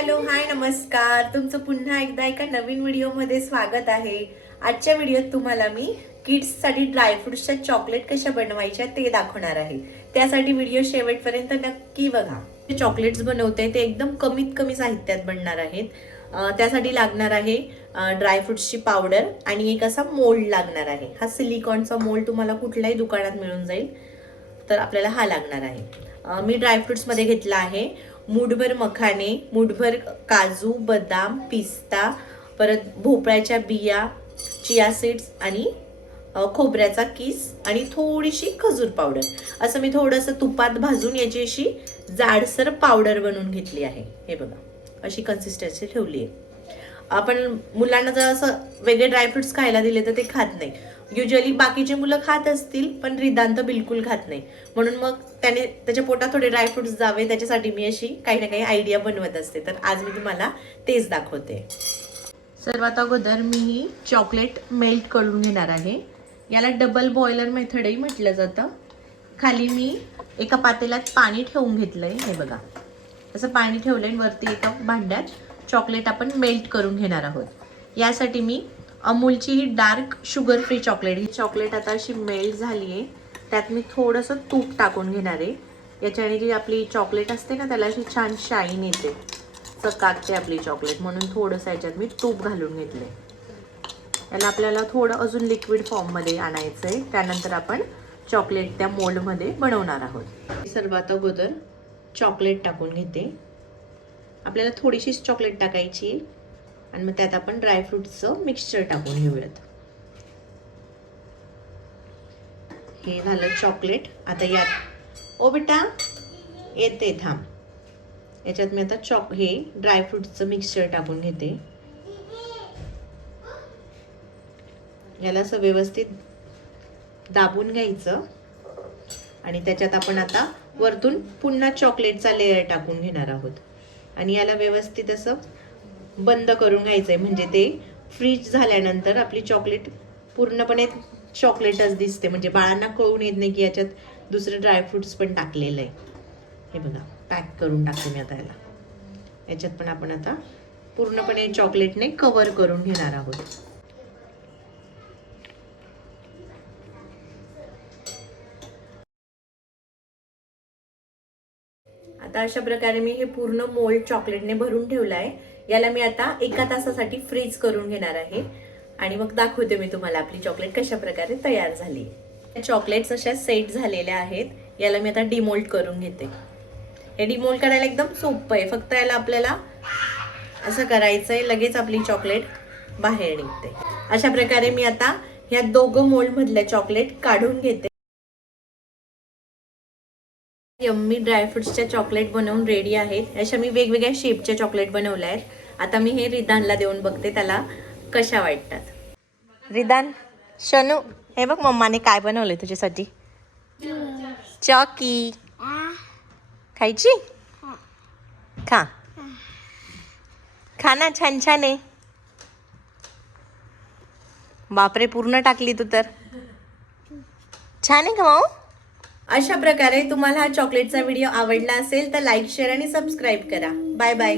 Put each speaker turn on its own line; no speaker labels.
Hello hi नमस्कार. तुमचं पुन्हा एकदा एका नवीन व्हिडिओमध्ये स्वागत आहे. आजच्या व्हिडिओत तुम्हाला मी किड्ससाठी ड्रायफ्रुट्सच्या चॉकलेट कशा बनवायच्या ते दाखवणार आहे. त्यासाठी व्हिडिओ शेवटपर्यंत नक्की बघा. जे चॉकलेट्स बनवते ते एकदम कमीत कमी साहित्यात बनणार आहेत. त्यासाठी लागणार आहे ड्रायफ्रुट्सची पावडर आणि एक असा मोल्ड लागणार आहे. हा सिलिकॉनचा मोल्ड तुम्हाला कुठल्याही दुकानात मिळून जाईल तर आपल्याला हा लागणार आहे. मी ड्रायफ्रुट्समध्ये घेतला आहे. मूठभर मखाने मूठभर काजू बदाम पिस्ता परत भोपळ्याच्या बिया चिया सीड्स आणि खोबऱ्याचा किस आणि थोडीशी खजूर पावडर. असं मी थोडंसं तुपात भाजून याची अशी जाडसर पावडर बनवून घेतली आहे. हे बघा अशी कन्सिस्टन्सी ठेवली आहे. आपण मुलांना जर असं वेगळे ड्रायफ्रुट्स खायला दिले तर ते खात नाही. युजली बाकीचे मुलं खात असतील पण रिदांत बिलकुल खात नाही. म्हणून मग त्याने त्याच्या पोटात थोडे ड्रायफ्रुट्स जावे त्याच्यासाठी मी अशी काही ना काही आयडिया बनवत असते. तर आज मी तुम्हाला तेच दाखवते. सर्वात अगोदर मी ही चॉकलेट मेल्ट करून घेणार आहे. याला डबल बॉयलर मेथडही म्हटलं जातं. खाली मी एका पातेल्यात पाणी ठेवून घेतलं आहे हे बघा. असं पाणी ठेवलं आहे वरती एका भांड्यात चॉकलेट आपण मेल्ट करून घेणार आहोत. यासाठी मी अमूलची ही डार्क शुगर फ्री चॉकलेट. ही चॉकलेट आता अशी मेल्ट झाली आहे त्यात मी थोडंसं तूप टाकून घेणार आहे. याच्याने जी आपली चॉकलेट असते ना त्याला अशी छान शाईन येते. चकाकते आपली चॉकलेट. म्हणून थोडंसं याच्यात मी तूप घालून घेतले याला आपल्याला थोडं अजून लिक्विड फॉर्ममध्ये आणायचं आहे त्यानंतर आपण चॉकलेट त्या मोल्डमध्ये बनवणार आहोत. सर्वात अगोदर चॉकलेट टाकून घेते. आपल्याला थोडीशीच चॉकलेट टाकायची आणि मग त्यात आपण ड्रायफ्रूटचं मिक्सचर टाकून घेऊयात. हे झालं चॉकलेट आता यात ओ बेटा येते थांब. याच्यात मी आता चॉक हे ड्रायफ्रूटचं मिक्सचर टाकून घेते. याला असं व्यवस्थित दाबून घ्यायचं. आणि त्याच्यात आपण आता वरतून पुन्हा चॉकलेटचा लेअर टाकून घेणार आहोत. आणि याला व्यवस्थित असं बंद करून घ्यायचं आहे म्हणजे ते फ्रीज झाल्यानंतर आपली चॉकलेट पूर्णपणे चॉकलेटच दिसते. म्हणजे बाळांना कळून येत नाही की याच्यात दुसरं ड्रायफ्रुट्स पण टाकलेलं आहे हे बघा पॅक करून टाकते मी आता याला. याच्यात पण आपण आता पूर्णपणे चॉकलेटने कव्हर करून घेणार आहोत. आता अशा प्रकारे मी हे पूर्ण मोल्ड चॉकलेटने भरून ठेवलं आहे याला मी आता एका तासासाठी फ्रीज करून घेणार आहे. आणि मग दाखवते मी तुम्हाला आपली चॉकलेट कशा प्रकारे तयार झाली. चॉकलेट्स अशा सेट झालेल्या आहेत. याला मी आता डिमोल्ड करून घेते. हे डिमोल्ड करायला एकदम सोपं आहे. फक्त याला आपल्याला असं करायचं आहे लगेच आपली चॉकलेट बाहेर निघते. अशा प्रकारे मी आता ह्या दोघं मोल्ड मधल्या चॉकलेट काढून घेते. यम्मी ड्रायफ्रुट्सच्या चॉकलेट बनवून रेडी आहेत. अशा मी वेगवेगळ्या शेपच्या चॉकलेट बनवल्या आहेत. आता मी हे रिदानला देऊन बघते त्याला कशा वाटतात. रिदान शनू हे बघ मम्माने काय बनवलंय तुझ्यासाठी. चॉकी. खायची? खा. खा ना छान छान आहे. बापरे पूर्ण टाकली तू तर. छान आहे का माऊ? अशा प्रकारे तुम्हाला हा चॉकलेटचा व्हिडिओ आवडला असेल तर लाईक शेअर आणि सबस्क्राईब करा. Bye bye.